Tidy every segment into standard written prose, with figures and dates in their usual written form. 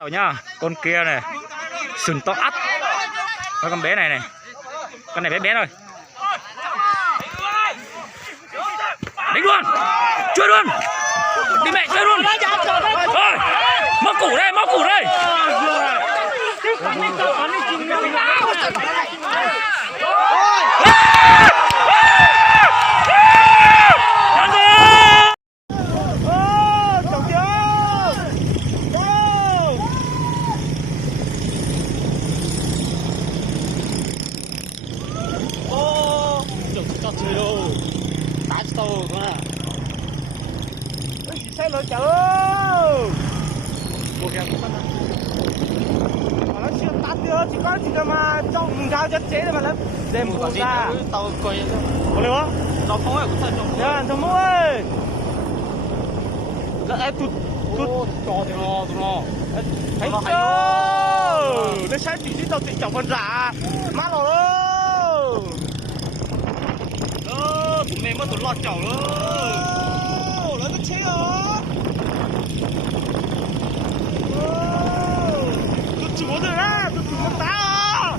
Rồi nhá, con kia này sừng to ắt, con bé này này, con này bé bé thôi, đánh luôn, chơi luôn, đi mẹ chơi luôn, thôi, móc củ đây, móc củ đây. chơi đâu, tát sâu con à, chỉ xe lớn chở, một cái mà nó chưa tát nữa, chỉ có chỉ mà trong mình giao chất chế mà nó đem một gì ra, tao coi có được không? nó phối cũng thật trong Dạ, thằng Mũ ơi, lại tụt to thì nó thấy chưa? Nó sẽ chỉ đi tàu tỉnh trọng phần giả, má lò đâu? tụi mình mất tụi lọt chảo Lấy cái chế rồi. Tụt chủ rồi á, tụt chủ một tá à?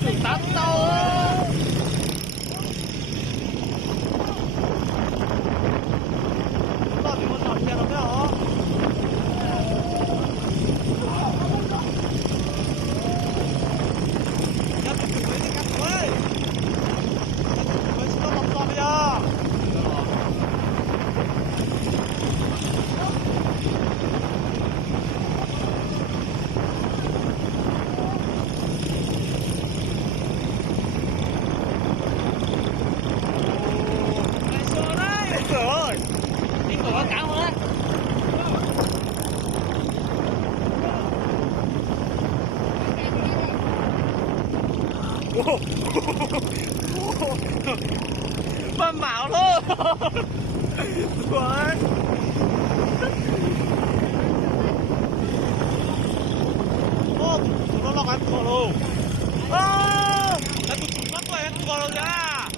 chủ tá tao Tao thì một giọt tiền rồi đấy hả? Nhắc tụt chủ với các chú ơi. Với chúng nó bọc to bây giờ. Phân bảo luôn. Ui. Ô, tụi nó lọc ăn cỏ luôn. Ô, là tụi chúng nó quay ăn cỏ luôn nha.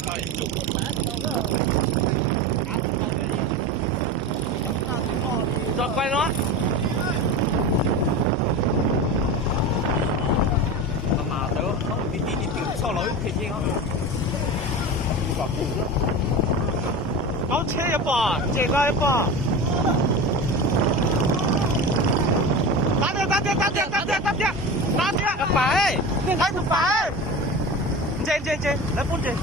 Rồi quay nó. mà tớ đi từ sau lối thì gì không áo chế 예뻐, 제가 예뻐. 따뜻. các bạn, thấy các bạn. Trên, lấy bốn trên.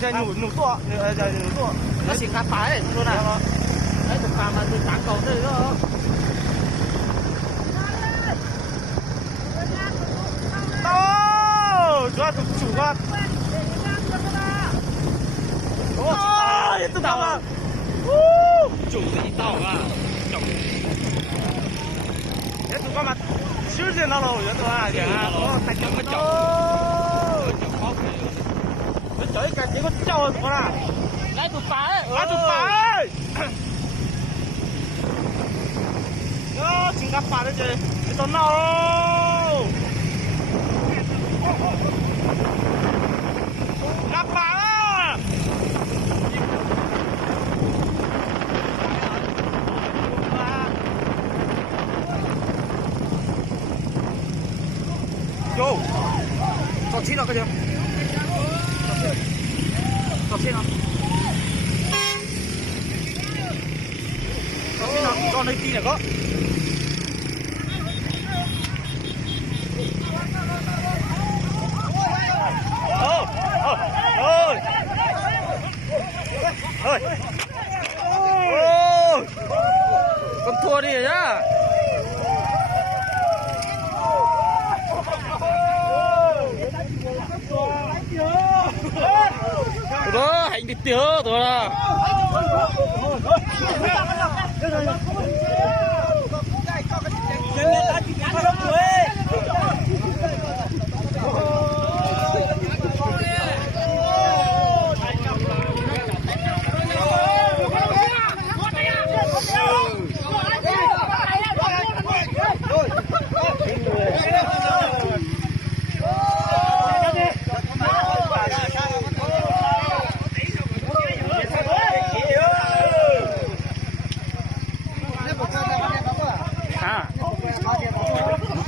Trên nụ to, nụ to. nó xịt cà phải luôn à đấy tụi mà từ tảng cầu tới đó 또, 좋아, chủ ôi, tôi tao à. chủ gì tao à chồng 얘 누가 막 실제 나로 얘들아 얘가 다 nó 좀 chồng khó 너 저기까지 이거 짜워 뭐라 lấy tụi phải 아주 빨 야 지금 빠르지 또 나오 가빠 vô cho chín nào cái gì cho chín nào cho đây kia này có con thua đi rồi nhá. đó hành đi tiêu rồi là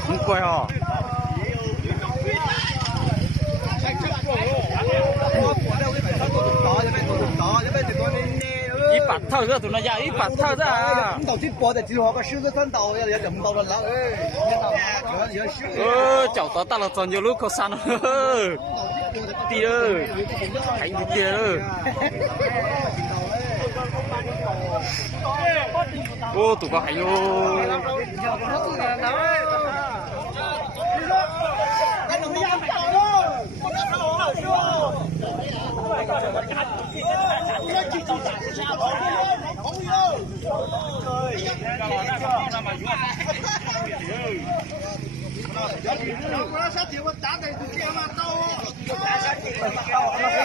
không quay hò一把套这都那家一把套这啊，到最薄的就好把手指穿到要整到了了，脚到大了转就路口山了，đi ơi, thấy được kia ơi. Ô, tụi con hay ô.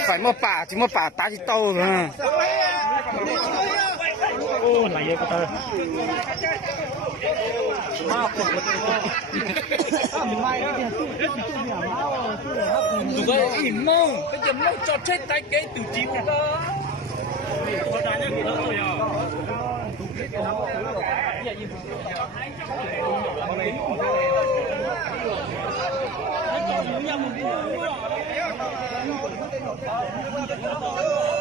phải một bả chỉ một bả tá chỉ tàu rồi ô này vậy tơ tụi con im mông, bây giờ mông cho chết tay cái từ chín cơ. Hãy subscribe cho kênh Ghiền Mì Gõ để không bỏ lỡ những video hấp dẫn.